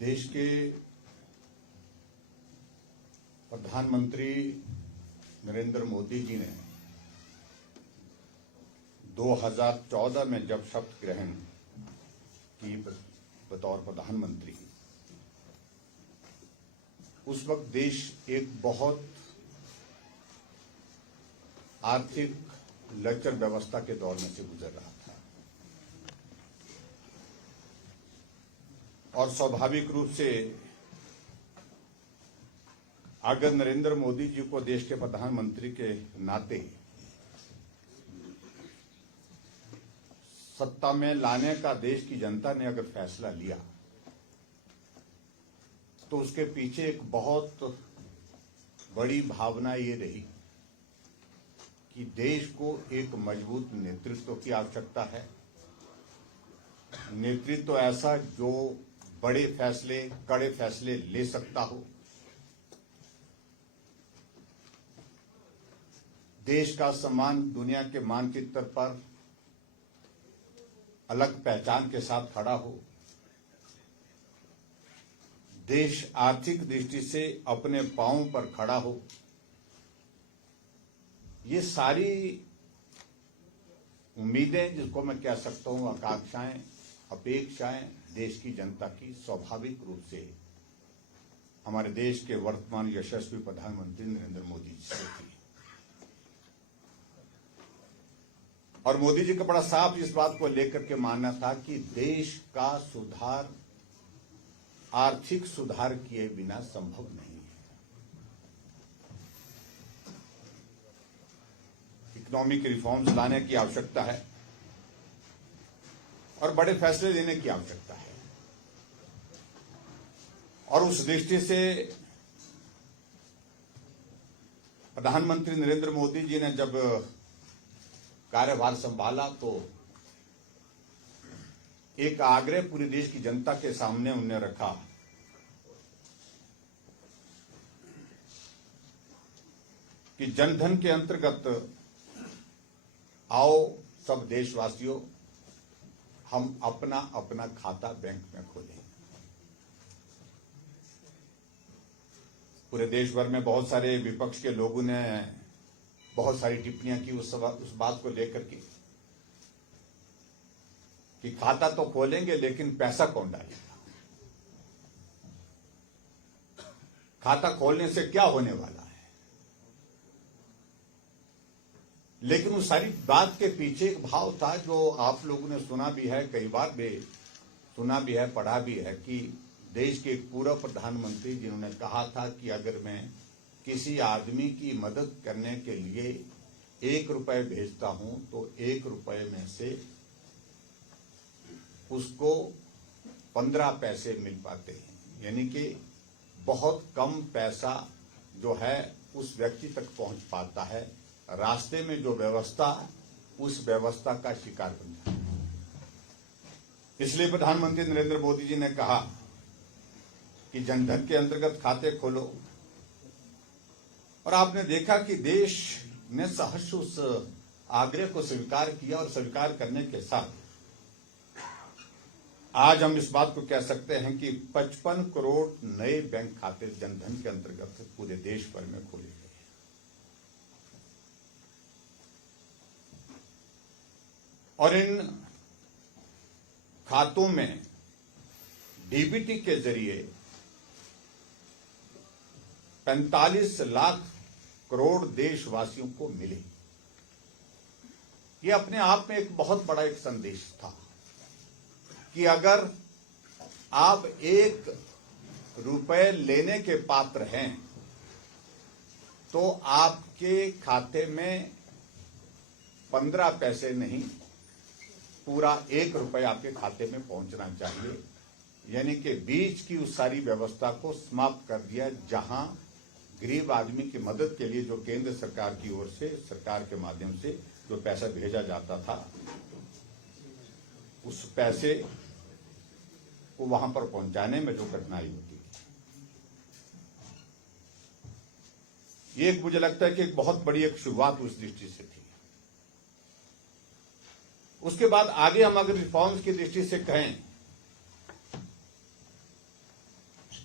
देश के प्रधानमंत्री नरेंद्र मोदी जी ने 2014 में जब शपथ ग्रहण की बतौर प्रधानमंत्री, उस वक्त देश एक बहुत आर्थिक लचर व्यवस्था के दौर में से गुजर रहा था और स्वाभाविक रूप से अगर नरेंद्र मोदी जी को देश के प्रधानमंत्री के नाते सत्ता में लाने का देश की जनता ने अगर फैसला लिया तो उसके पीछे एक बहुत बड़ी भावना ये रही कि देश को एक मजबूत नेतृत्व की आवश्यकता है। नेतृत्व ऐसा जो बड़े फैसले, कड़े फैसले ले सकता हो, देश का सम्मान दुनिया के मानचित्र पर अलग पहचान के साथ खड़ा हो, देश आर्थिक दृष्टि से अपने पांवों पर खड़ा हो। ये सारी उम्मीदें, जिसको मैं कह सकता हूं आकांक्षाएं, अपेक्षाएं देश की जनता की स्वाभाविक रूप से हमारे देश के वर्तमान यशस्वी प्रधानमंत्री नरेंद्र मोदी जी से थी। और मोदी जी का बड़ा साफ इस बात को लेकर के मानना था कि देश का सुधार आर्थिक सुधार किए बिना संभव नहीं है। इकोनॉमिक रिफॉर्म्स लाने की आवश्यकता है और बड़े फैसले लेने की आवश्यकता है। और उस दृष्टि से प्रधानमंत्री नरेंद्र मोदी जी ने जब कार्यभार संभाला तो एक आग्रह पूरे देश की जनता के सामने उन्होंने रखा कि जनधन के अंतर्गत आओ सब देशवासियों, हम अपना अपना खाता बैंक में खोलें। पूरे देश भर में बहुत सारे विपक्ष के लोगों ने बहुत सारी टिप्पणियां की उस बात को लेकर के कि खाता तो खोलेंगे लेकिन पैसा कौन डालेगा, खाता खोलने से क्या होने वाला है। लेकिन उस सारी बात के पीछे एक भाव था जो आप लोगों ने सुना भी है, कई बार भी सुना भी है, पढ़ा भी है कि देश के एक पूर्व प्रधानमंत्री जिन्होंने कहा था कि अगर मैं किसी आदमी की मदद करने के लिए 1 रुपए भेजता हूं तो 1 रुपए में से उसको 15 पैसे मिल पाते हैं, यानी कि बहुत कम पैसा जो है उस व्यक्ति तक पहुंच पाता है। रास्ते में जो व्यवस्था, उस व्यवस्था का शिकार बन जाता है। इसलिए प्रधानमंत्री नरेंद्र मोदी जी ने कहा कि जनधन के अंतर्गत खाते खोलो। और आपने देखा कि देश ने सहर्ष उस आग्रह को स्वीकार किया और स्वीकार करने के साथ आज हम इस बात को कह सकते हैं कि 55 करोड़ नए बैंक खाते जनधन के अंतर्गत पूरे देश भर में खोले गए। और इन खातों में डीबीटी के जरिए 45 लाख करोड़ देशवासियों को मिले। ये अपने आप में एक बहुत बड़ा एक संदेश था कि अगर आप 1 रुपए लेने के पात्र हैं तो आपके खाते में 15 पैसे नहीं, पूरा 1 रुपए आपके खाते में पहुंचना चाहिए। यानी कि बीच की उस सारी व्यवस्था को समाप्त कर दिया, जहां गरीब आदमी की मदद के लिए जो केंद्र सरकार की ओर से, सरकार के माध्यम से जो पैसा भेजा जाता था, उस पैसे को वहां पर पहुंचाने में जो कठिनाई होती है, ये एक मुझे लगता है कि एक बहुत बड़ी एक शुरुआत उस दृष्टि से थी। उसके बाद आगे हम अगर रिफॉर्म्स की दृष्टि से कहें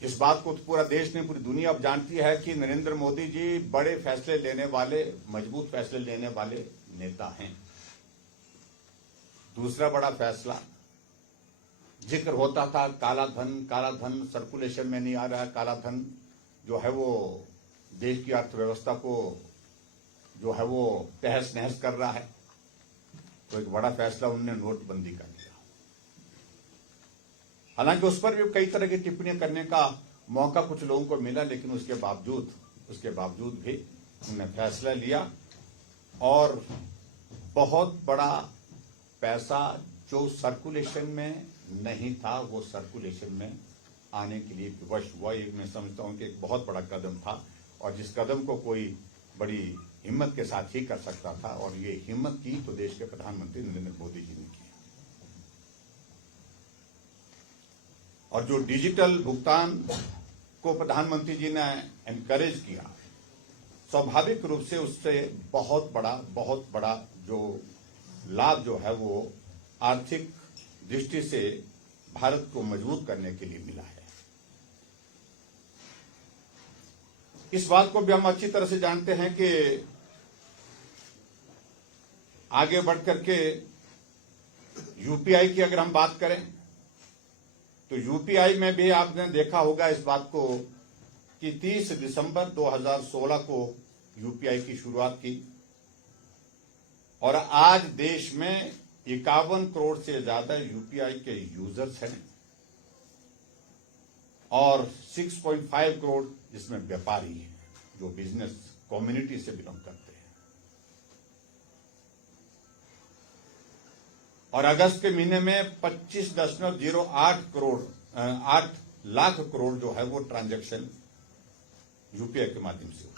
इस बात को तो पूरा देश ने, पूरी दुनिया अब जानती है कि नरेंद्र मोदी जी बड़े फैसले लेने वाले, मजबूत फैसले लेने वाले नेता हैं। दूसरा बड़ा फैसला, जिक्र होता था काला धन सर्कुलेशन में नहीं आ रहा है, काला धन जो है वो देश की अर्थव्यवस्था को जो है वो तहस नहस कर रहा है। तो एक बड़ा फैसला उन्होंने नोटबंदी का लिया। हालांकि उस पर भी कई तरह की टिप्पणियां करने का मौका कुछ लोगों को मिला, लेकिन उसके बावजूद भी उन्होंने फैसला लिया और बहुत बड़ा पैसा जो सर्कुलेशन में नहीं था वो सर्कुलेशन में आने के लिए विवश हुआ। ये मैं समझता हूं कि एक बहुत बड़ा कदम था और जिस कदम को कोई बड़ी हिम्मत के साथ ही कर सकता था, और ये हिम्मत की तो देश के प्रधानमंत्री नरेंद्र मोदी जी ने की। और जो डिजिटल भुगतान को प्रधानमंत्री जी ने एनकरेज किया, स्वाभाविक रूप से उससे बहुत बड़ा जो लाभ जो है वो आर्थिक दृष्टि से भारत को मजबूत करने के लिए मिला है। इस बात को भी हम अच्छी तरह से जानते हैं कि आगे बढ़कर के यूपीआई की अगर हम बात करें तो यूपीआई में भी आपने देखा होगा इस बात को कि 30 दिसंबर 2016 को यूपीआई की शुरुआत की और आज देश में 51 करोड़ से ज्यादा यूपीआई के यूजर्स हैं और 6.5 करोड़ जिसमें व्यापारी हैं जो बिजनेस कम्युनिटी से बिलोंग करते हैं। और अगस्त के महीने में 25.08 लाख करोड़ जो है वो ट्रांजैक्शन यूपीआई के माध्यम से हुए।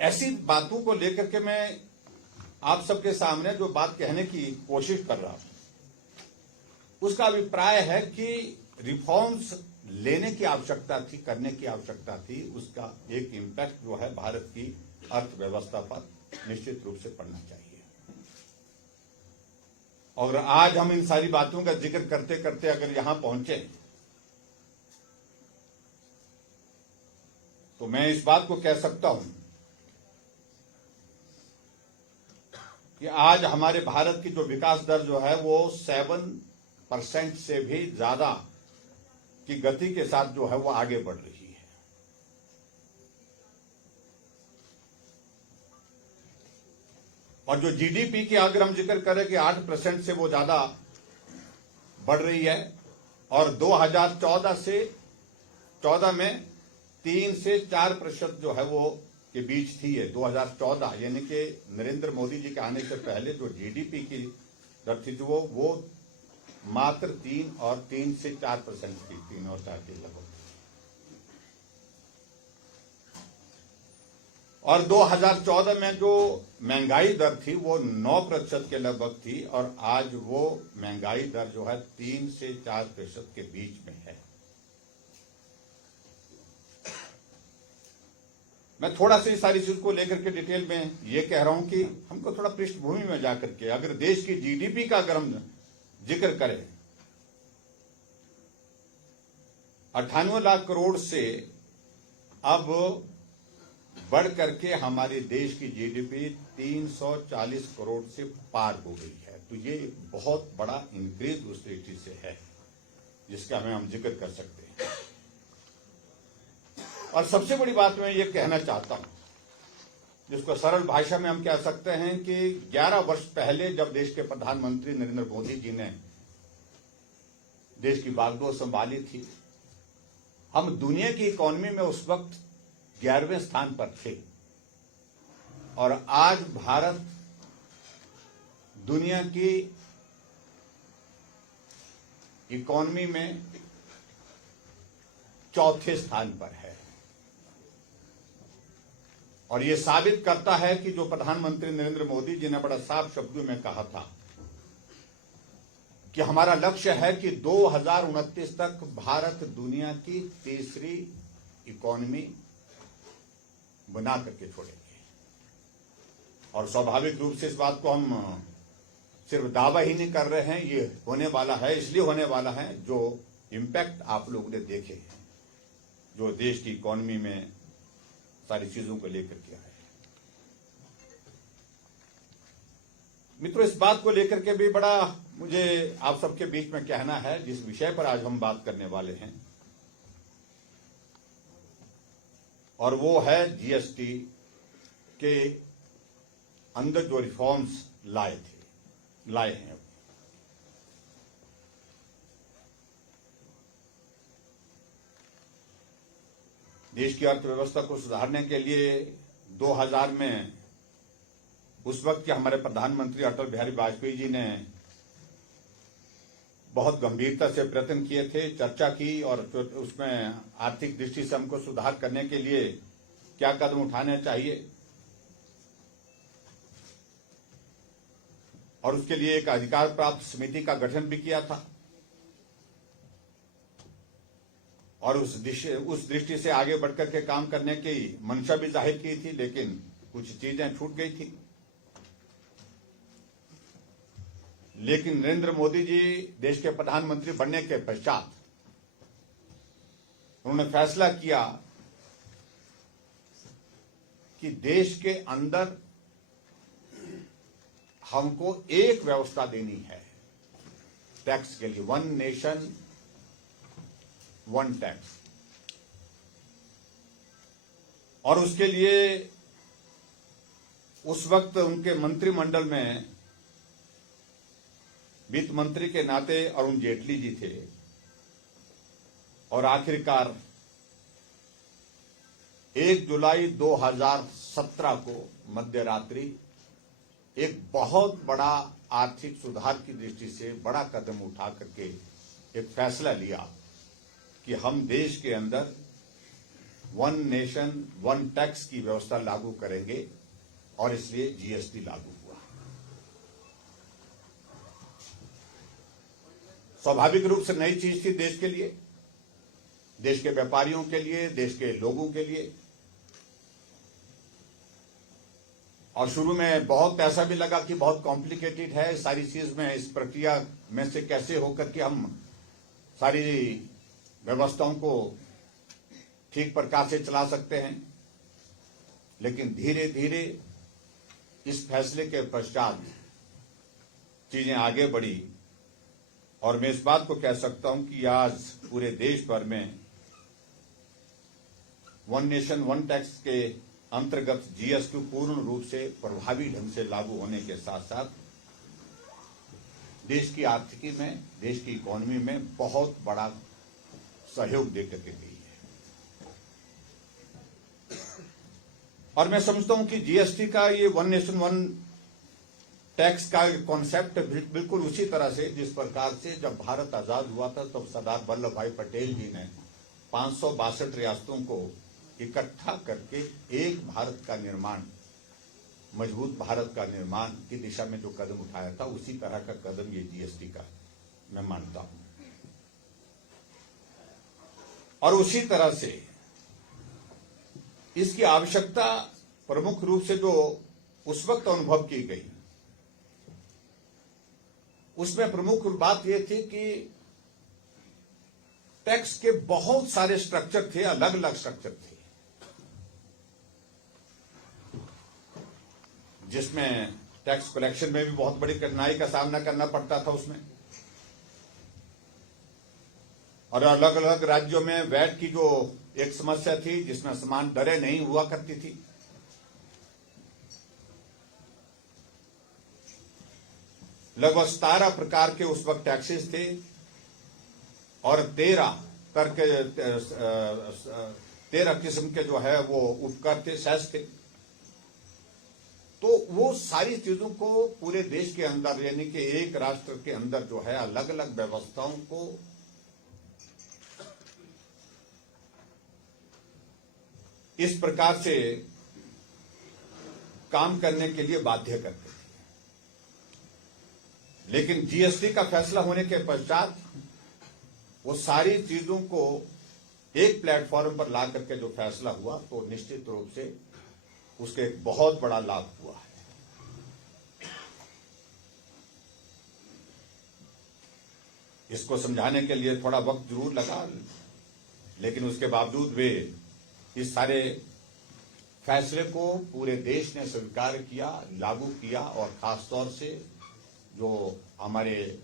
ऐसी बातों को लेकर के मैं आप सबके सामने जो बात कहने की कोशिश कर रहा हूं, उसका अभिप्राय है कि रिफॉर्म्स लेने की आवश्यकता थी, करने की आवश्यकता थी। उसका एक इम्पैक्ट जो है भारत की अर्थव्यवस्था पर निश्चित रूप से पड़ना चाहिए। और आज हम इन सारी बातों का जिक्र करते करते अगर यहां पहुंचे तो मैं इस बात को कह सकता हूं कि आज हमारे भारत की जो विकास दर जो है वो 7% से भी ज्यादा की गति के साथ जो है वो आगे बढ़ रही है। और जो जीडीपी की अगर हम जिक्र करें कि 8% से वो ज्यादा बढ़ रही है और 2014 में 3 से 4% जो है वो के बीच थी है 2014, यानी कि नरेंद्र मोदी जी के आने से पहले जो जीडीपी की दर थी वो मात्र 3 से 4% की, 3 और 4 के लगभग। और 2014 में जो महंगाई दर थी वो 9% के लगभग थी और आज वो महंगाई दर जो है 3 से 4% के बीच में है। मैं थोड़ा सा इस सारी चीज को लेकर के डिटेल में ये कह रहा हूं कि हमको थोड़ा पृष्ठभूमि में जाकर के अगर देश की जीडीपी का अगर हम जिक्र करें 98 लाख करोड़ से अब बढ़ करके हमारे देश की जीडीपी 340 करोड़ से पार हो गई है। तो ये बहुत बड़ा इंक्रीज उस दृष्टि से है जिसका हम जिक्र कर सकते हैं। और सबसे बड़ी बात मैं ये कहना चाहता हूं, जिसको सरल भाषा में हम कह सकते हैं कि 11 वर्ष पहले जब देश के प्रधानमंत्री नरेंद्र मोदी जी ने देश की बागडोर संभाली थी, हम दुनिया की इकोनॉमी में उस वक्त 11वें स्थान पर थे और आज भारत दुनिया की इकोनॉमी में 4थे स्थान पर है। और यह साबित करता है कि जो प्रधानमंत्री नरेंद्र मोदी जी ने बड़ा साफ शब्दों में कहा था कि हमारा लक्ष्य है कि 2029 तक भारत दुनिया की तीसरी इकोनॉमी बना करके छोड़ेंगे। और स्वाभाविक रूप से इस बात को हम सिर्फ दावा ही नहीं कर रहे हैं, ये होने वाला है, इसलिए होने वाला है जो इम्पैक्ट आप लोगों ने देखे हैं, जो देश की इकोनॉमी में सारी चीजों को लेकर किया है। मित्रों, इस बात को लेकर के भी बड़ा मुझे आप सबके बीच में कहना है, जिस विषय पर आज हम बात करने वाले हैं, और वो है जीएसटी के अंदर जो रिफॉर्म्स लाए हैं। देश की अर्थव्यवस्था को सुधारने के लिए 2000 में उस वक्त के हमारे प्रधानमंत्री अटल बिहारी वाजपेयी जी ने बहुत गंभीरता से प्रयत्न किए थे, चर्चा की, और उसमें आर्थिक दृष्टि से हमको सुधार करने के लिए क्या कदम उठाने चाहिए, और उसके लिए एक अधिकार प्राप्त समिति का गठन भी किया था, और उस दृष्टि से आगे बढ़कर के काम करने की मंशा भी जाहिर की थी, लेकिन कुछ चीजें छूट गई थी। लेकिन नरेंद्र मोदी जी देश के प्रधानमंत्री बनने के पश्चात उन्होंने फैसला किया कि देश के अंदर हमको एक व्यवस्था देनी है टैक्स के लिए, वन नेशन वन टैक्स। और उसके लिए उस वक्त उनके मंत्रिमंडल में वित्त मंत्री के नाते अरुण जेटली जी थे, और आखिरकार 1 जुलाई 2017 को मध्य रात्रि एक बहुत बड़ा आर्थिक सुधार की दृष्टि से बड़ा कदम उठा करके एक फैसला लिया कि हम देश के अंदर वन नेशन वन टैक्स की व्यवस्था लागू करेंगे, और इसलिए जीएसटी लागू हुआ। स्वाभाविक रूप से नई चीज थी देश के लिए, देश के व्यापारियों के लिए, देश के लोगों के लिए, और शुरू में बहुत पैसा भी लगा कि बहुत कॉम्प्लिकेटेड है सारी चीज में, इस प्रक्रिया में से कैसे होकर के हम सारी व्यवस्थाओं को ठीक प्रकार से चला सकते हैं। लेकिन धीरे धीरे इस फैसले के पश्चात चीजें आगे बढ़ी, और मैं इस बात को कह सकता हूं कि आज पूरे देश भर में वन नेशन वन टैक्स के अंतर्गत जीएसटी पूर्ण रूप से प्रभावी ढंग से लागू होने के साथ साथ देश की आर्थिकी में, देश की इकोनॉमी में बहुत बड़ा सहयोग देकर के गई है। और मैं समझता हूं कि जीएसटी का ये वन नेशन वन टैक्स का कॉन्सेप्ट बिल्कुल उसी तरह से जिस प्रकार से जब भारत आजाद हुआ था तब सरदार वल्लभ भाई पटेल जी ने 562 रियासतों को इकट्ठा करके एक भारत का निर्माण, मजबूत भारत का निर्माण की दिशा में जो कदम उठाया था, उसी तरह का कदम ये जीएसटी का मैं मानता हूं। और उसी तरह से इसकी आवश्यकता प्रमुख रूप से जो उस वक्त अनुभव की गई, उसमें प्रमुख बात यह थी कि टैक्स के बहुत सारे स्ट्रक्चर थे, अलग अलग स्ट्रक्चर थे, जिसमें टैक्स कलेक्शन में भी बहुत बड़ी कठिनाई का सामना करना पड़ता था उसमें, और अलग अलग राज्यों में वैट की जो एक समस्या थी जिसमें समान दरें नहीं हुआ करती थी। लगभग 17 प्रकार के उस वक्त टैक्सेस थे, और 13 किस्म के जो है वो उपकर थे, सेस थे। तो वो सारी चीजों को पूरे देश के अंदर, यानी कि एक राष्ट्र के अंदर जो है अलग अलग व्यवस्थाओं को इस प्रकार से काम करने के लिए बाध्य करते थे। लेकिन जीएसटी का फैसला होने के पश्चात वो सारी चीजों को एक प्लेटफॉर्म पर ला करके जो फैसला हुआ, तो निश्चित रूप से उसके एक बहुत बड़ा लाभ हुआ है। इसको समझाने के लिए थोड़ा वक्त जरूर लगा, लेकिन उसके बावजूद वे इस सारे फैसले को पूरे देश ने स्वीकार किया, लागू किया, और खासतौर से जो हमारे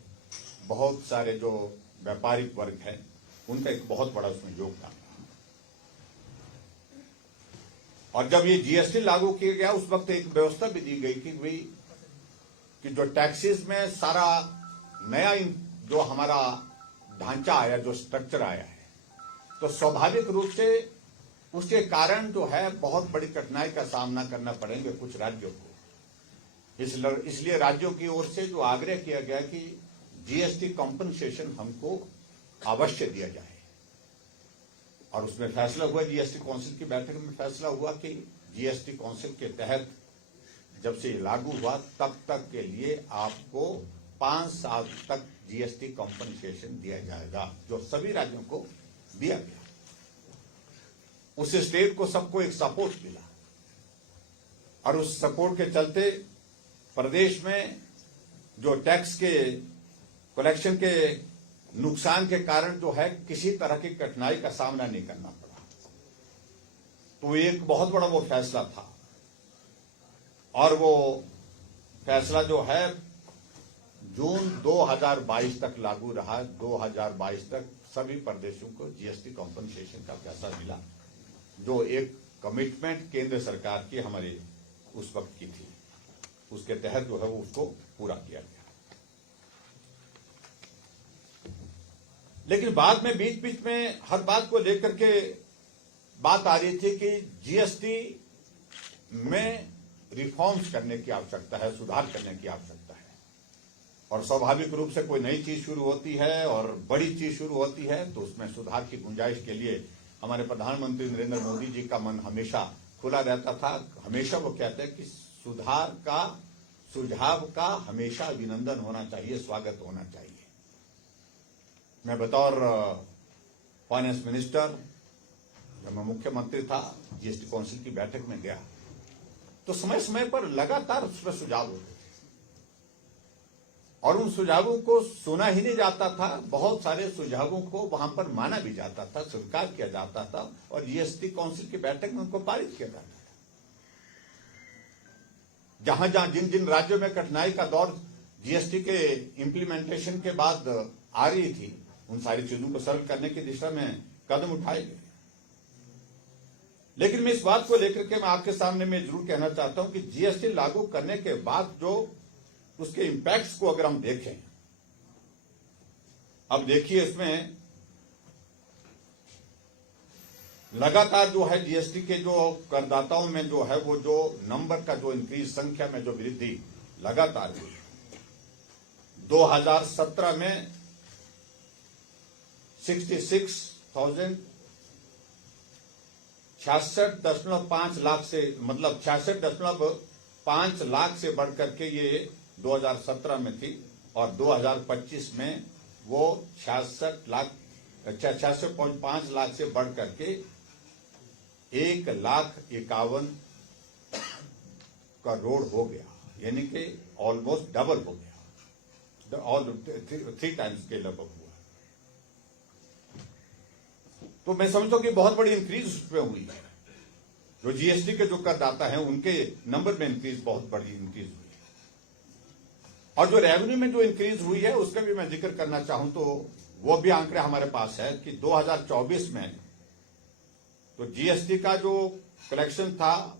बहुत सारे जो व्यापारिक वर्ग है उनका एक बहुत बड़ा उसमें योगदान रहा। और जब ये जीएसटी लागू किया गया उस वक्त एक व्यवस्था भी दी गई कि जो टैक्सेस में सारा नया जो हमारा ढांचा आया, जो स्ट्रक्चर आया है, तो स्वाभाविक रूप से उसके कारण जो है बहुत बड़ी कठिनाई का सामना करना पड़ेंगे कुछ राज्यों को। इसलिए राज्यों की ओर से जो आग्रह किया गया कि जीएसटी कॉम्पनसेशन हमको अवश्य दिया जाए, और उसमें फैसला हुआ, जीएसटी काउंसिल की बैठक में फैसला हुआ कि जीएसटी काउंसिल के तहत जब से लागू हुआ तब तक के लिए आपको 5 साल तक जीएसटी कॉम्पनसेशन दिया जाएगा, जो सभी राज्यों को दिया गया। उस स्टेट को सबको एक सपोर्ट मिला, और उस सपोर्ट के चलते प्रदेश में जो टैक्स के कलेक्शन के नुकसान के कारण जो है किसी तरह की कठिनाई का सामना नहीं करना पड़ा। तो एक बहुत बड़ा वो फैसला था, और वो फैसला जो है जून 2022 तक लागू रहा। 2022 तक सभी प्रदेशों को जीएसटी कॉम्पनसेशन का पैसा मिला, जो एक कमिटमेंट केंद्र सरकार की हमारी उस वक्त की थी, उसके तहत जो है वो उसको पूरा किया गया। लेकिन बाद में बीच बीच में हर बात को लेकर के बात आ रही थी कि जीएसटी में रिफॉर्म्स करने की आवश्यकता है, सुधार करने की आवश्यकता है। और स्वाभाविक रूप से कोई नई चीज शुरू होती है और बड़ी चीज शुरू होती है तो उसमें सुधार की गुंजाइश के लिए हमारे प्रधानमंत्री नरेंद्र मोदी जी का मन हमेशा खुला रहता था। हमेशा वो कहते हैं कि सुधार का, सुझाव का हमेशा अभिनंदन होना चाहिए, स्वागत होना चाहिए। मैं बतौर फाइनेंस मिनिस्टर, जब मैं मुख्यमंत्री था, जीएसटी काउंसिल की बैठक में गया तो समय समय पर लगातार उस पर सुझाव होते थे, और उन सुझावों को सुना ही नहीं जाता था। बहुत सारे सुझावों को वहां पर माना भी जाता था, स्वीकार किया जाता था, और जीएसटी काउंसिल की बैठक में उनको पारित किया जाता था। जहां जहां जिन जिन राज्यों में कठिनाई का दौर जीएसटी के इंप्लीमेंटेशन के बाद आ रही थी, उन सारी चीजों को सरल करने की दिशा में कदम उठाए गए। लेकिन मैं इस बात को लेकर के मैं आपके सामने में जरूर कहना चाहता हूं कि जीएसटी लागू करने के बाद जो उसके इंपैक्ट्स को अगर हम देखें, अब देखिए इसमें लगातार जो है जीएसटी के जो करदाताओं में जो है वो जो नंबर का जो इंक्रीज, संख्या में जो वृद्धि लगातार हुई। 2017 में 66,066.5 लाख से, मतलब 66.5 लाख से बढ़कर के ये 2017 में थी, और 2025 में वो 66.5 लाख से बढ़कर के 1,51,000 करोड़ हो गया, यानी कि ऑलमोस्ट डबल हो गया, और 3 टाइम्स के लगभग हुआ। तो मैं समझता हूं कि बहुत बड़ी इंक्रीज उसमें हुई है। जो जीएसटी के जो करदाता हैं उनके नंबर में इंक्रीज, बहुत बड़ी इंक्रीज हुई है। और जो रेवेन्यू में जो इंक्रीज हुई है उसका भी मैं जिक्र करना चाहूं तो वो भी आंकड़े हमारे पास है कि 2024 में तो जीएसटी का जो कलेक्शन था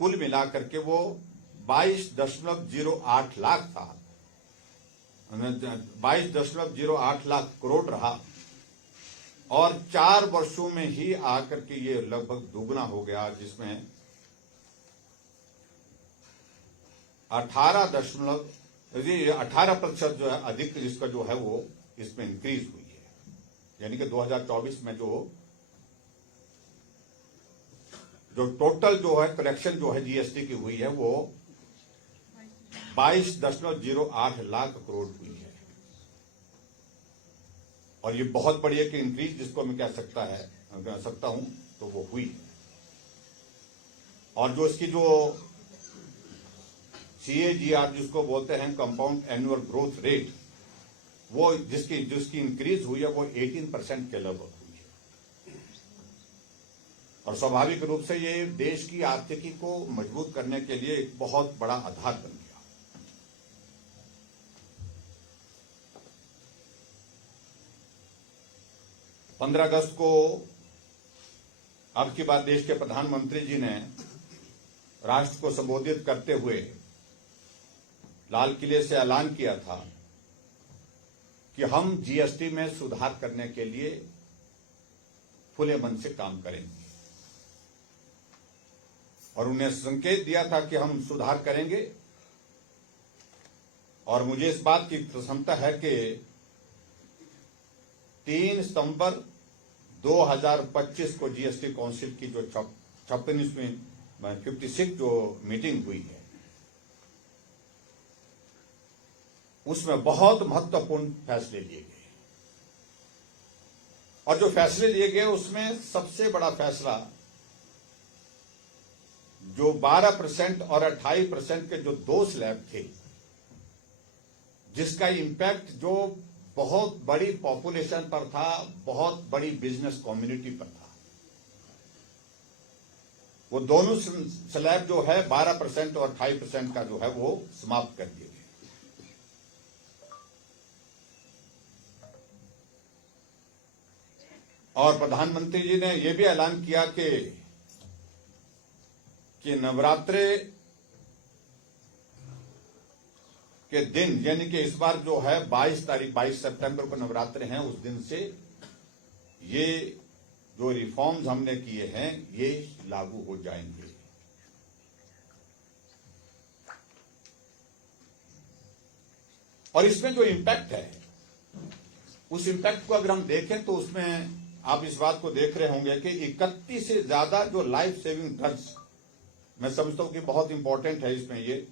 कुल मिलाकर के वो 22.08 लाख था, 22.08 लाख करोड़ रहा, और 4 वर्षों में ही आकर के ये लगभग दुगना हो गया, जिसमें 18% जो है अधिक जिसका जो है वो इसमें इंक्रीज हुई है। यानी कि 2024 में जो टोटल जो है कलेक्शन जो है जीएसटी की हुई है वो 22.08 लाख करोड़ हुई है। और ये बहुत बड़ी एक इंक्रीज जिसको मैं कह सकता हूं तो वो हुई। और जो इसकी जो CAGR जिसको बोलते हैं कंपाउंड एनुअल ग्रोथ रेट, वो जिसकी इंक्रीज हुई है वो 18% के लगभग हुई है। और स्वाभाविक रूप से ये देश की आर्थिकी को मजबूत करने के लिए एक बहुत बड़ा आधार बन गया। 15 अगस्त को अब की बार देश के प्रधानमंत्री जी ने राष्ट्र को संबोधित करते हुए लाल किले से ऐलान किया था कि हम जीएसटी में सुधार करने के लिए खुले मन से काम करेंगे, और उन्हें संकेत दिया था कि हम सुधार करेंगे। और मुझे इस बात की प्रसन्नता है कि 3 सितंबर 2025 को जीएसटी काउंसिल की जो 56 जो मीटिंग हुई है, उसमें बहुत महत्वपूर्ण फैसले लिए गए। और जो फैसले लिए गए उसमें सबसे बड़ा फैसला जो 12% और 28% के जो 2 स्लैब थे, जिसका इंपैक्ट जो बहुत बड़ी पॉपुलेशन पर था, बहुत बड़ी बिजनेस कम्युनिटी पर था, वो दोनों स्लैब जो है 12% और 28% का जो है वो समाप्त कर दिए गए। और प्रधानमंत्री जी ने यह भी ऐलान किया कि नवरात्रे के दिन, यानी कि इस बार जो है 22 सितंबर को नवरात्रे हैं, उस दिन से ये जो रिफॉर्म्स हमने किए हैं ये लागू हो जाएंगे। और इसमें जो इम्पैक्ट है, उस इम्पैक्ट को अगर हम देखें तो उसमें आप इस बात को देख रहे होंगे कि 31 से ज्यादा जो लाइफ सेविंग ड्रग्स, मैं समझता हूं कि बहुत इंपॉर्टेंट है इसमें ये,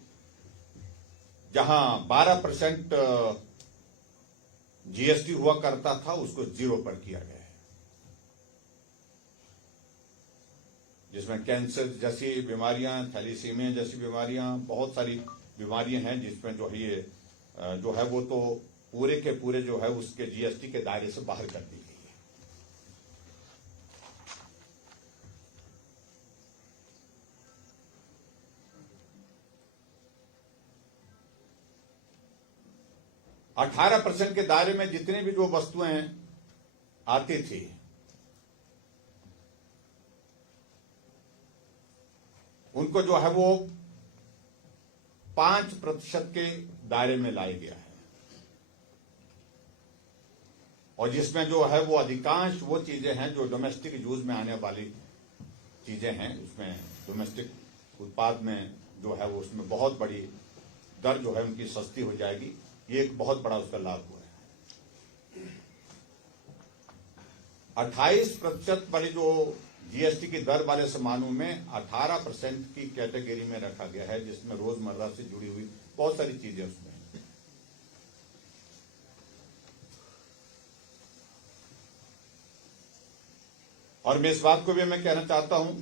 जहां 12% जीएसटी हुआ करता था उसको 0 पर किया गया है, जिसमें कैंसर जैसी बीमारियां, थैलीसीमिया जैसी बीमारियां, बहुत सारी बीमारियां हैं जिसमें जो है ये जो है वो तो पूरे के पूरे जो है उसके जीएसटी के दायरे से बाहर कर दी गई है। और 18% के दायरे में जितनी भी जो वस्तुएं आती थी, उनको जो है वो 5% के दायरे में लाया गया है। और जिसमें जो है वो अधिकांश वो चीजें हैं जो डोमेस्टिक यूज में आने वाली चीजें हैं, उसमें डोमेस्टिक उत्पाद में जो है वो उसमें बहुत बड़ी दर जो है उनकी सस्ती हो जाएगी। ये एक बहुत बड़ा उसका लाभ हुआ है। 28% वाली जो जीएसटी की दर वाले सामानों में 18% की कैटेगरी में रखा गया है, जिसमें रोजमर्रा से जुड़ी हुई बहुत सारी चीजें उसमें। और मैं इस बात को भी मैं कहना चाहता हूं,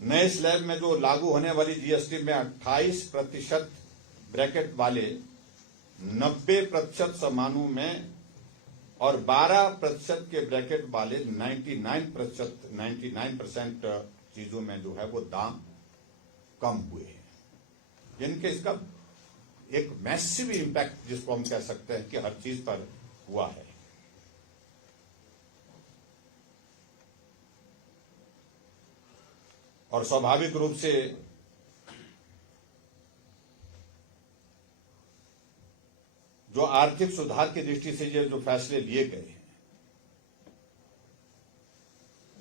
नए स्लैब में जो लागू होने वाली जीएसटी में 28% ब्रैकेट वाले 90% सामानों में और 12% के ब्रैकेट वाले 99% चीजों में जो है वो दाम कम हुए हैं। यानी कि इसका एक मैसिव इंपैक्ट जिसको हम कह सकते हैं कि हर चीज पर हुआ है। और स्वाभाविक रूप से जो आर्थिक सुधार की दृष्टि से ये जो फैसले लिए गए हैं,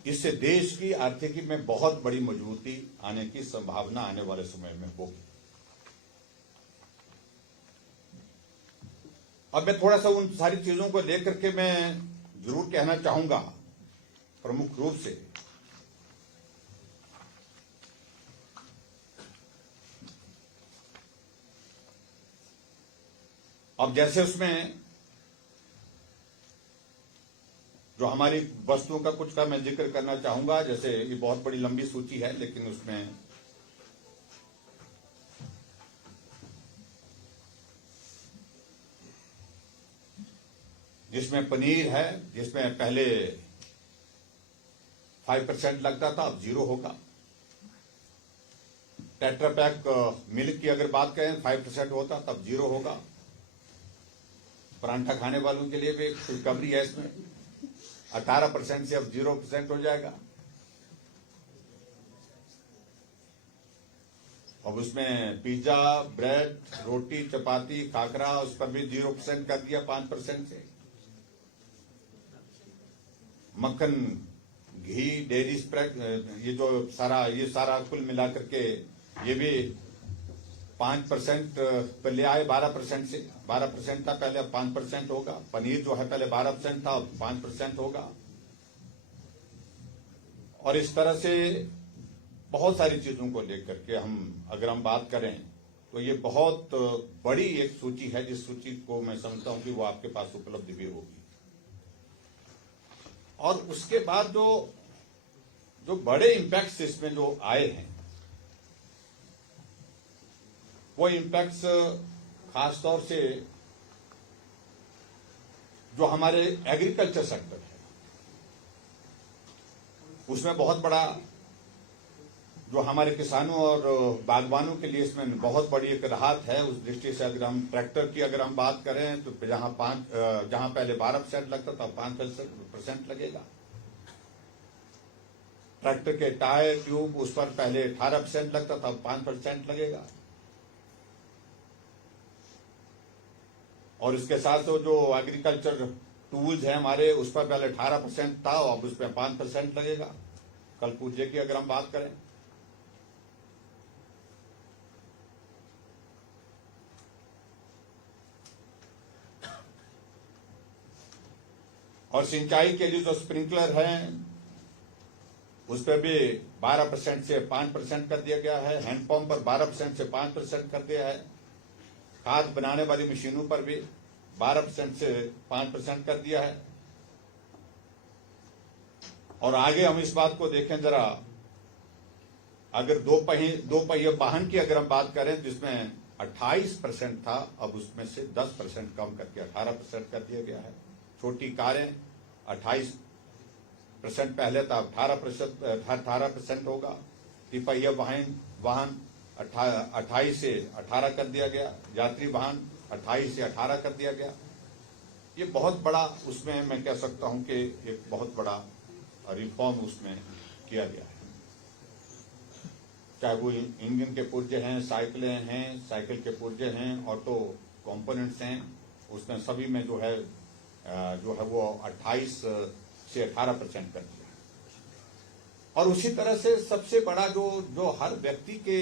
इससे देश की आर्थिकी में बहुत बड़ी मजबूती आने की संभावना आने वाले समय में होगी। अब मैं थोड़ा सा उन सारी चीजों को लेकर के मैं जरूर कहना चाहूंगा प्रमुख रूप से। अब जैसे उसमें जो हमारी वस्तुओं का कुछ का मैं जिक्र करना चाहूंगा, जैसे ये बहुत बड़ी लंबी सूची है, लेकिन उसमें जिसमें पनीर है, जिसमें पहले 5% लगता था, अब 0 होगा। टेट्रा पैक मिल्क की अगर बात करें 5% होता, तब 0 होगा। परांठा खाने वालों के लिए भी खुशखबरी है, इसमें 18% से अब 0% हो जाएगा। अब उसमें पिज्जा, ब्रेड, रोटी, चपाती, खाकरा, उस पर भी 0% कर दिया 5% से। मक्खन, घी, डेयरी स्प्रेड, ये सारा कुल मिलाकर के ये भी 5% पर ले आए 12% से। 12% था पहले, अब 5% होगा। पनीर जो है पहले 12% था, अब 5% होगा। और इस तरह से बहुत सारी चीजों को लेकर के अगर हम बात करें तो ये बहुत बड़ी एक सूची है, जिस सूची को मैं समझता हूं कि वो आपके पास उपलब्ध भी होगी। और उसके बाद जो बड़े इंपैक्ट्स इसमें जो आए हैं, वो इंपैक्ट्स खासतौर से जो हमारे एग्रीकल्चर सेक्टर है, उसमें बहुत बड़ा, जो हमारे किसानों और बागवानों के लिए इसमें बहुत बड़ी एक राहत है। उस दृष्टि से अगर हम ट्रैक्टर की अगर हम बात करें तो जहां पहले 12% लगता था, 5% लगेगा। ट्रैक्टर के टायर, ट्यूब, उस पर पहले 18% लगता था, 5% लगेगा। और इसके साथ तो जो एग्रीकल्चर टूल्स हैं हमारे, उस पर पहले 18% था, अब उसमें 5% लगेगा। कल पूर्जे की अगर हम बात करें, और सिंचाई के लिए जो स्प्रिंकलर हैं, उस पर भी 12% से 5% कर दिया गया है। हैंडपंप पर 12% से 5% कर दिया है। खाद बनाने वाली मशीनों पर भी 12% से 5% कर दिया है। और आगे हम इस बात को देखें जरा, अगर दो पहिए वाहन की अगर हम बात करें, जिसमें 28% था, अब उसमें से 10% कम करके 18% कर दिया गया है। छोटी कारें 28% पहले था, 18% होगा। तिपहिया वाहन 28 से 18 कर दिया गया। यात्री वाहन 28 से 18 कर दिया गया। ये बहुत बड़ा, उसमें मैं कह सकता हूं कि एक बहुत बड़ा रिफॉर्म उसमें किया गया है। चाहे वो इंजन के पुर्जे हैं, साइकिलें हैं, साइकिल के पुर्जे हैं, ऑटो कंपोनेंट्स हैं, उसमें सभी में जो है वो 28 से 18% कर दिया। और उसी तरह से सबसे बड़ा जो हर व्यक्ति के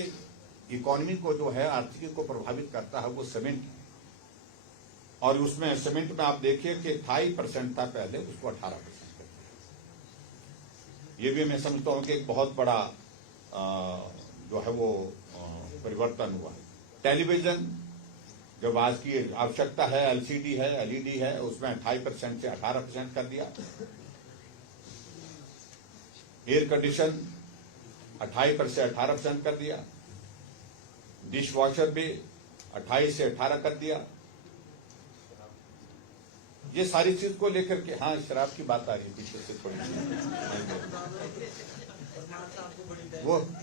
इकोनॉमी को जो है, आर्थिक को प्रभावित करता है, वो सीमेंट है। और उसमें सीमेंट में आप देखिए कि 28% था पहले, उसको 18% कर दिया। ये भी मैं समझता हूं कि एक बहुत बड़ा जो है वो परिवर्तन हुआ। टेलीविजन, जब आज की आवश्यकता है, एलसीडी है, एलईडी है, उसमें 28% से 18% कर दिया। एयर कंडीशन 28% से 18% कर दिया। डिश वॉशर भी 28 से 18 कर दिया। ये सारी चीज को लेकर के, हाँ शराब की बात आ रही है पीछे से थोड़ी,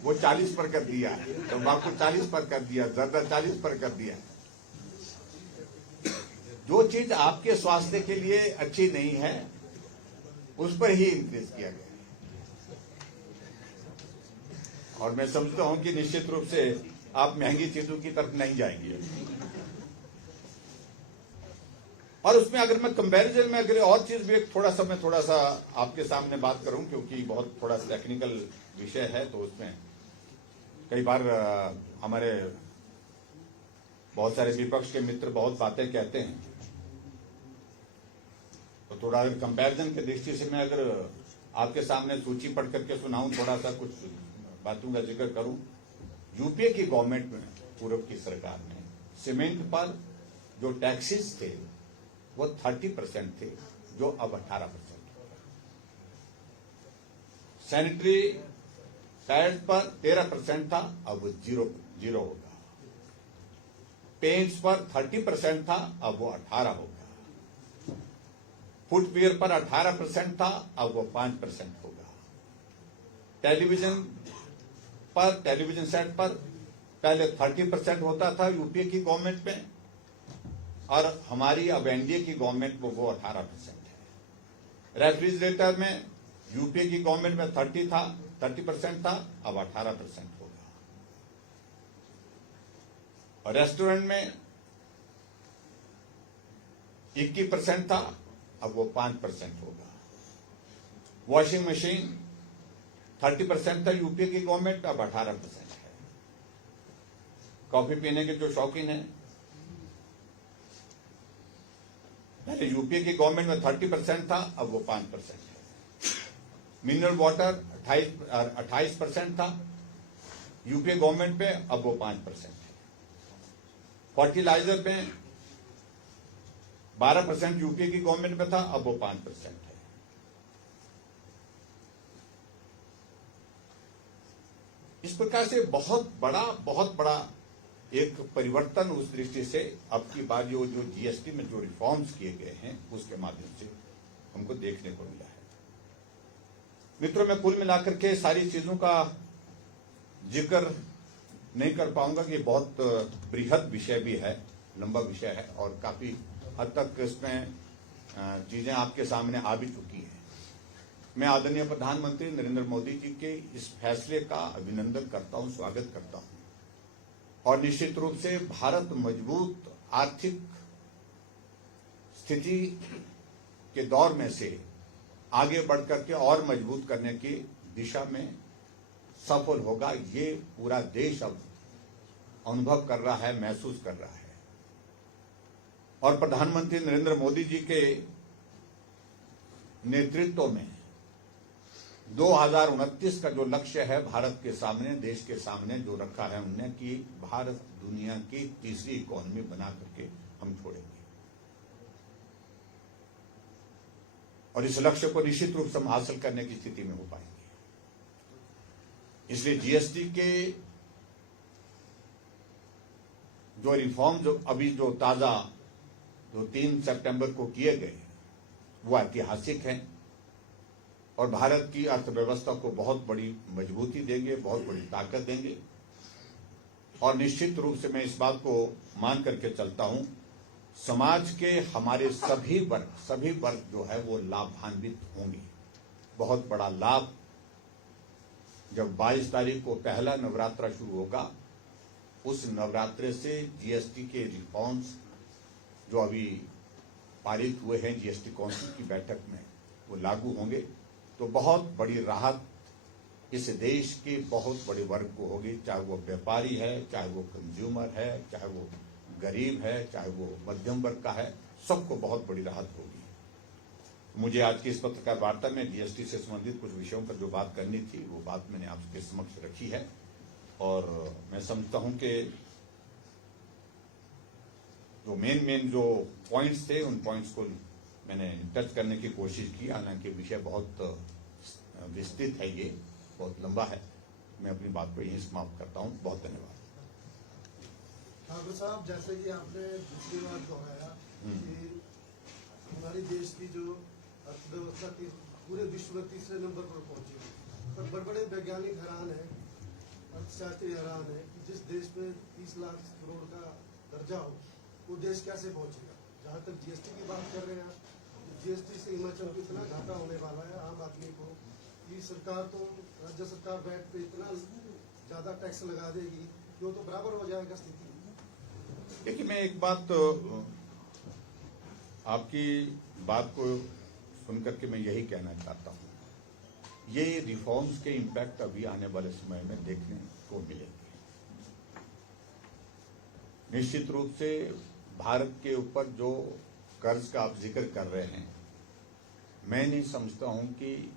वो 40 पर कर दिया, तंबाकू 40 पर कर दिया, जर्दा 40 पर कर दिया। जो चीज आपके स्वास्थ्य के लिए अच्छी नहीं है, उस पर ही इंक्रीज किया गया। और मैं समझता हूं कि निश्चित रूप से आप महंगी चीजों की तरफ नहीं जाएंगे। और उसमें अगर मैं कंपैरिजन में अगर और चीज भी मैं थोड़ा सा आपके सामने बात करूं, क्योंकि बहुत थोड़ा टेक्निकल विषय है, तो उसमें कई बार हमारे बहुत सारे विपक्ष के मित्र बहुत बातें कहते हैं, तो थोड़ा अगर कंपैरिजन की दृष्टि से मैं अगर आपके सामने सूची पढ़ करके सुनाऊं, थोड़ा सा कुछ बातों का जिक्र करूं। यूपीए की गवर्नमेंट में, पूर्व की सरकार में, सीमेंट पर जो टैक्सेस थे वो 30% थे, जो अब 18%। सैनिटरी पैड पर 13% था, अब वो 0 होगा। पेंट्स पर 30% था, अब वो 18 होगा। फुटवियर पर 18% था, अब वो 5% होगा। टेलीविजन सेट पर पहले 30% होता था यूपीए की गवर्नमेंट में, और हमारी अब एनडीए की गवर्नमेंट में वो 18% है। रेफ्रिजरेटर में यूपीए की गवर्नमेंट में 30% था, अब 18% होगा। और रेस्टोरेंट में 21% था, अब वो 5% होगा। वॉशिंग मशीन 30% था यूपीए की गवर्नमेंट, अब 18% है। कॉफी पीने के जो शौकीन हैं, पहले यूपीए की गवर्नमेंट में 30% था, अब वो 5% है। मिनरल वाटर 28% था यूपीए गवर्नमेंट पे, अब वो 5% है। फर्टिलाइजर में 12% यूपीए की गवर्नमेंट में था, अब वो 5% है। इस प्रकार से बहुत बड़ा एक परिवर्तन उस दृष्टि से अब की बार जो जीएसटी में जो रिफॉर्म्स किए गए हैं उसके माध्यम से हमको देखने को मिला है। मित्रों, मैं कुल मिलाकर के सारी चीजों का जिक्र नहीं कर पाऊंगा कि बहुत बृहद विषय भी है, लंबा विषय है, और काफी हद तक इसमें चीजें आपके सामने आ भी चुकी हैं। मैं आदरणीय प्रधानमंत्री नरेंद्र मोदी जी के इस फैसले का अभिनंदन करता हूं, स्वागत करता हूं, और निश्चित रूप से भारत मजबूत आर्थिक स्थिति के दौर में से आगे बढ़कर के और मजबूत करने की दिशा में सफल होगा, ये पूरा देश अब अनुभव कर रहा है, महसूस कर रहा है। और प्रधानमंत्री नरेंद्र मोदी जी के नेतृत्व में 2029 का जो लक्ष्य है भारत के सामने, देश के सामने जो रखा है उन्होंने, कि भारत दुनिया की तीसरी इकोनॉमी बना करके हम छोड़ेंगे, और इस लक्ष्य को निश्चित रूप से हम हासिल करने की स्थिति में हो पाएंगे। इसलिए जीएसटी के जो रिफॉर्म जो अभी जो ताजा जो 3 सितंबर को किए गए वो ऐतिहासिक हैं और भारत की अर्थव्यवस्था को बहुत बड़ी मजबूती देंगे, बहुत बड़ी ताकत देंगे। और निश्चित रूप से मैं इस बात को मान करके चलता हूं, समाज के हमारे सभी वर्ग जो है वो लाभान्वित होंगे। बहुत बड़ा लाभ जब 22 तारीख को पहला नवरात्रा शुरू होगा, उस नवरात्रे से जीएसटी के रिफॉर्म्स जो अभी पारित हुए हैं जीएसटी काउंसिल की बैठक में, वो लागू होंगे, तो बहुत बड़ी राहत इस देश के बहुत बड़े वर्ग को होगी, चाहे वो व्यापारी है, चाहे वो कंज्यूमर है, चाहे वो गरीब है, चाहे वो मध्यम वर्ग का है, सबको बहुत बड़ी राहत होगी। मुझे आज की इस पत्रकार वार्ता में जीएसटी से संबंधित कुछ विषयों पर जो बात करनी थी वो बात मैंने आपके समक्ष रखी है, और मैं समझता हूं कि जो मेन जो पॉइंट्स थे उन पॉइंट्स को मैंने टच करने की कोशिश की। हालांकि विषय बहुत विस्तृत है, ये बहुत लंबा है। मैं अपनी बात को यहीं समाप्त करता हूं। बहुत धन्यवाद। ठाकुर साहब, जैसे कि आपने दूसरी बार दोहराया कि हमारी देश की जो अर्थव्यवस्था की पूरे विश्व में तीसरे नंबर पर पहुंची है, पर बड़े बड़े वैज्ञानिक हैरान है, अर्थशास्त्री हैरान है कि जिस देश में 30 लाख करोड़ का दर्जा हो वो देश कैसे पहुंचेगा। जहाँ तक जीएसटी की बात कर रहे हैं, जीएसटी से हिमाचल को इतना घाटा होने वाला है आम आदमी को कि सरकार तो राज्य सरकार वैट पे इतना ज्यादा टैक्स लगा देगी कि वो तो बराबर हो जाएगा स्थिति। देखिए, मैं एक बात आपकी बात को सुनकर के मैं यही कहना चाहता हूँ, ये रिफॉर्म्स के इम्पैक्ट अभी आने वाले समय में देखने को मिलेंगे। निश्चित रूप से भारत के ऊपर जो कर्ज का आप जिक्र कर रहे हैं, मैं नहीं समझता हूं कि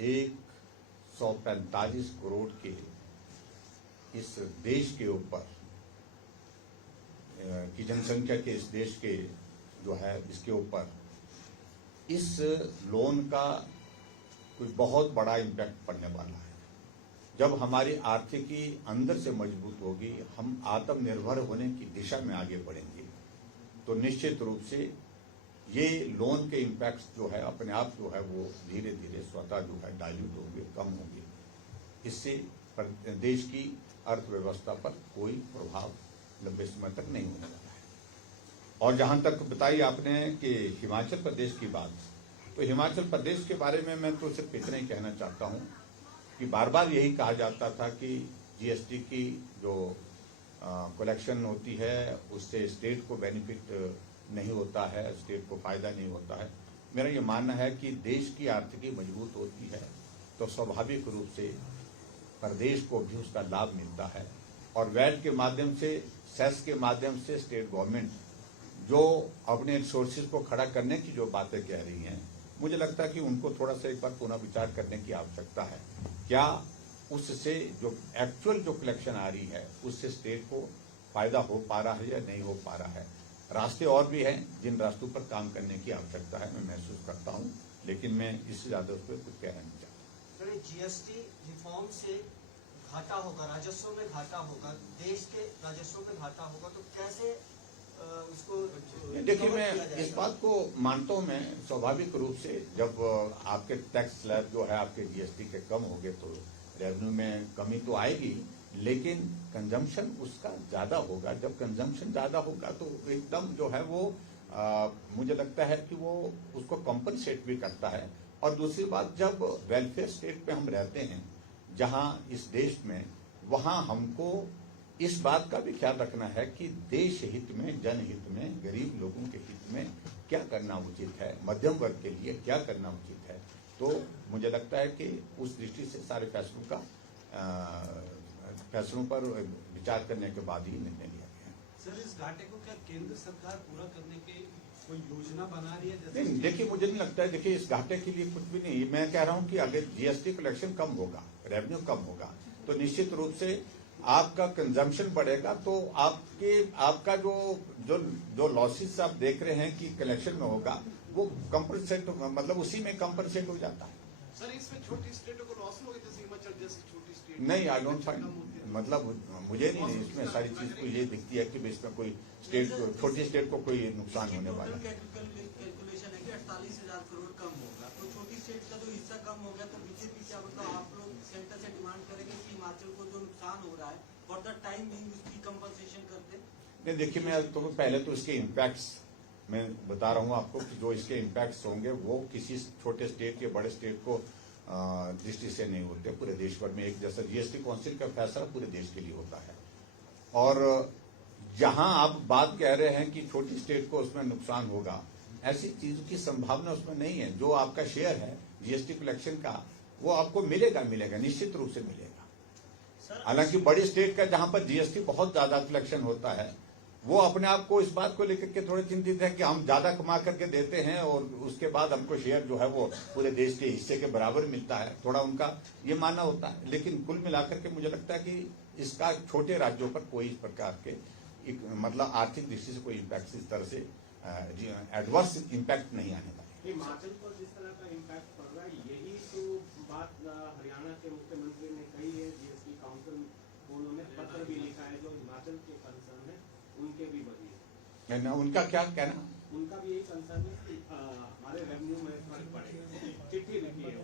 145 करोड़ के इस देश के ऊपर की जनसंख्या के इस देश के जो है इसके ऊपर इस लोन का कुछ बहुत बड़ा इम्पैक्ट पड़ने वाला है। जब हमारी आर्थिकी अंदर से मजबूत होगी, हम आत्मनिर्भर होने की दिशा में आगे बढ़ेंगे, तो निश्चित रूप से ये लोन के इम्पैक्ट जो है अपने आप जो है वो धीरे धीरे स्वतः जो है डाइल्यूट होंगे, कम होंगे। इससे देश की अर्थव्यवस्था पर कोई प्रभाव लंबे समय तक नहीं होने वाला है। और जहां तक बताई आपने कि हिमाचल प्रदेश की बात, तो हिमाचल प्रदेश के बारे में मैं तो सिर्फ इतना ही कहना चाहता हूं कि बार बार यही कहा जाता था कि जीएसटी की जो कलेक्शन होती है उससे स्टेट को बेनिफिट नहीं होता है, स्टेट को फायदा नहीं होता है। मेरा ये मानना है कि देश की आर्थिकी मजबूत होती है तो स्वाभाविक रूप से प्रदेश को भी उसका लाभ मिलता है। और वैट के माध्यम से, सेस के माध्यम से स्टेट गवर्नमेंट जो अपने रिसोर्सेज को खड़ा करने की जो बातें कह रही हैं, मुझे लगता है कि उनको थोड़ा सा एक बार पुनः विचार करने की आवश्यकता है। क्या उससे जो एक्चुअल जो कलेक्शन आ रही है उससे स्टेट को फायदा हो पा रहा है या नहीं हो पा रहा है। रास्ते और भी हैं जिन रास्तों पर काम करने की आवश्यकता है, मैं महसूस करता हूं, लेकिन मैं इससे ज्यादा उस पर कुछ कहना नहीं चाहता। सर, जीएसटी रिफॉर्म से घाटा होगा, राजस्व में घाटा होगा, देश के राजस्व में घाटा होगा, तो कैसे उसको देखिए, मैं इस बात को मानता हूं। मैं स्वाभाविक रूप से जब आपके टैक्स स्लैब जो है आपके जीएसटी के कम होंगे तो रेवेन्यू में कमी तो आएगी, लेकिन कंजम्पशन उसका ज्यादा होगा। जब कंजम्पशन ज्यादा होगा तो एकदम जो है वो मुझे लगता है कि वो उसको कॉम्पनसेट भी करता है। और दूसरी बात, जब वेलफेयर स्टेट में हम रहते हैं जहां इस देश में, वहां हमको इस बात का भी ख्याल रखना है कि देश हित में, जनहित में, गरीब लोगों के हित में क्या करना उचित है, मध्यम वर्ग के लिए क्या करना उचित है। तो मुझे लगता है कि उस दृष्टि से सारे फैसलों पर विचार करने के बाद ही निर्णय लिया गया। सर, इस घाटे को क्या केंद्र सरकार पूरा करने की कोई योजना बना रही है? नहीं, देखिए, मुझे नहीं लगता है। देखिए, इस घाटे के लिए कुछ भी नहीं। मैं कह रहा हूं कि अगर जीएसटी कलेक्शन कम होगा, रेवेन्यू कम होगा, तो निश्चित रूप से आपका कंजम्पशन बढ़ेगा, तो आपका जो लॉसेस आप देख रहे हैं कि कलेक्शन में होगा, वो कंपनसेट, मतलब उसी में कंपनसेट हो जाता है। सर, इसमें छोटी स्टेटों को लॉस होगा, जैसे हिमाचल जैसी छोटी स्टेट? नहीं, आई डोंट फाइंड, मतलब मुझे नहीं इसमें सारी चीज को ये दिखती है कि इसमें कोई स्टेट, छोटी स्टेट को कोई नुकसान होने वाला है। कैलकुलेशन है कि 48,000 करोड़ कम होगा, तो छोटी स्टेट का जो हिस्सा कम हो गया, तो बीजेपी क्या मतलब आप लोग सेंटर से डिमांड करेंगे कि हिमाचल को जो नुकसान हो रहा है फॉर द टाइम बीइंग उसकी कंपनसेशन करते? नहीं, देखिए, मैं तो पहले तो इसके इम्पैक्ट्स मैं बता रहा हूँ आपको कि जो इसके इम्पैक्ट्स होंगे वो किसी छोटे स्टेट या बड़े स्टेट को दृष्टि से नहीं होते। पूरे देश भर में एक जैसा जीएसटी काउंसिल का फैसला पूरे देश के लिए होता है। और जहां आप बात कह रहे हैं कि छोटी स्टेट को उसमें नुकसान होगा, ऐसी चीज की संभावना उसमें नहीं है। जो आपका शेयर है जीएसटी कलेक्शन का, वो आपको मिलेगा, निश्चित रूप से मिलेगा। हालांकि बड़ी स्टेट का जहां पर जीएसटी बहुत ज्यादा कलेक्शन होता है, वो अपने आप को इस बात को लेकर के थोड़े चिंतित है कि हम ज्यादा कमा करके देते हैं और उसके बाद हमको शेयर जो है वो पूरे देश के हिस्से के बराबर मिलता है, थोड़ा उनका ये मानना होता है। लेकिन कुल मिलाकर के मुझे लगता है कि इसका छोटे राज्यों पर कोई इस प्रकार के मतलब आर्थिक दृष्टि से कोई इम्पैक्ट, इस तरह से एडवर्स इम्पैक्ट नहीं आने वाला। हिमाचल पर जिस तरह का इम्पैक्ट पड़ रहा है, यही तो बात हरियाणा के मुख्यमंत्री ने कही है। जीएसटी काउंसिल को उन्होंने पत्र भी लिखा है, जो हिमाचल के कंसर्न है उनके भी बढ़ी है। उनका क्या कहना? उनका भी यही कंसर्न है कि हमारे रेवेन्यू में फर्क पड़ेगा, चिट्ठी लिखी है।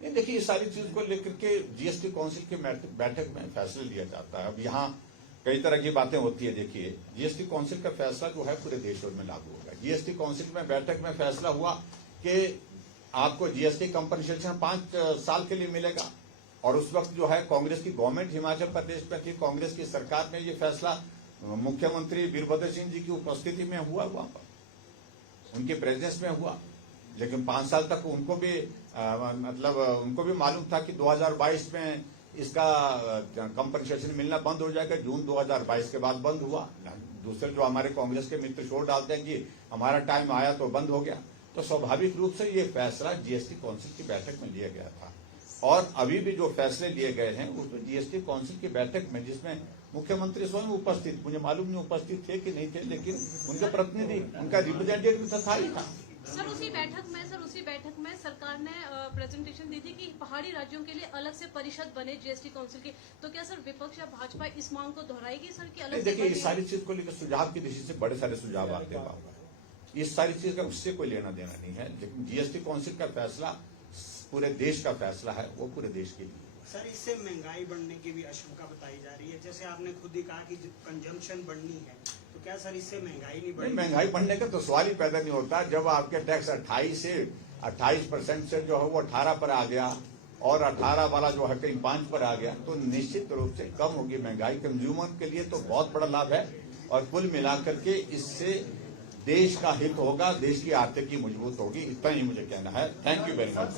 नहीं, देखिए, इस सारी चीज को लेकर के जीएसटी काउंसिल की बैठक में फैसला लिया जाता है। अब यहाँ कई तरह की बातें होती है। देखिए, जीएसटी काउंसिल का फैसला जो है पूरे देश भर में लागू होगा। जीएसटी काउंसिल में बैठक में फैसला हुआ कि आपको जीएसटी कंपनसेशन 5 साल के लिए मिलेगा। और उस वक्त जो है कांग्रेस की गवर्नमेंट हिमाचल प्रदेश में थी, कांग्रेस की सरकार में ये फैसला मुख्यमंत्री वीरभद्र सिंह जी की उपस्थिति में हुआ, वहां पर उनके प्रेजेंस में हुआ। लेकिन 5 साल तक उनको भी मतलब उनको भी मालूम था कि 2022 में इसका कंपनसेशन मिलना बंद हो जाएगा। जून 2022 के बाद बंद हुआ। दूसरे जो हमारे कांग्रेस के मित्र शोर डालते हैं कि हमारा टाइम आया तो बंद हो गया। तो स्वाभाविक रूप से ये फैसला जीएसटी काउंसिल की बैठक में लिया गया था। और अभी भी जो फैसले लिए गए हैं उसमें जीएसटी काउंसिल की बैठक में, जिसमें मुख्यमंत्री स्वयं उपस्थित, मुझे मालूम नहीं उपस्थित थे कि नहीं थे, लेकिन उनके प्रतिनिधि, उनका रिप्रेजेंटेटिव था ही था। सर, उसी बैठक में सरकार ने प्रेजेंटेशन दी थी कि पहाड़ी राज्यों के लिए अलग से परिषद बने जीएसटी काउंसिल की। तो क्या सर विपक्ष या भाजपा इस मांग को दोहराएगी सर कि अलग? देखिए, इस सारी चीज को लेकर सुझाव की दृष्टि से बड़े सारे सुझाव आते हैं। इस सारी चीज का उससे कोई लेना देना नहीं है, लेकिन जीएसटी काउंसिल का फैसला पूरे देश का फैसला है, वो पूरे देश के लिए। सर, इससे महंगाई बढ़ने की भी आशंका बताई जा रही है। जैसे आपने खुद ही कहा कि कंजम्पशन बढ़नी है, तो क्या सर इससे महंगाई नहीं बढ़ेगी? महंगाई बढ़ने का तो सवाल ही पैदा नहीं होता। जब आपके टैक्स 28% से जो है वो 18 पर आ गया और 18 वाला जो है कहीं 5 पर आ गया, तो निश्चित रूप से कम होगी महंगाई। कंज्यूमर के लिए तो बहुत बड़ा लाभ है और कुल मिलाकर के इससे देश का हित होगा, देश की आर्थिकी मजबूत होगी। इतना ही मुझे कहना है। Thank you very much.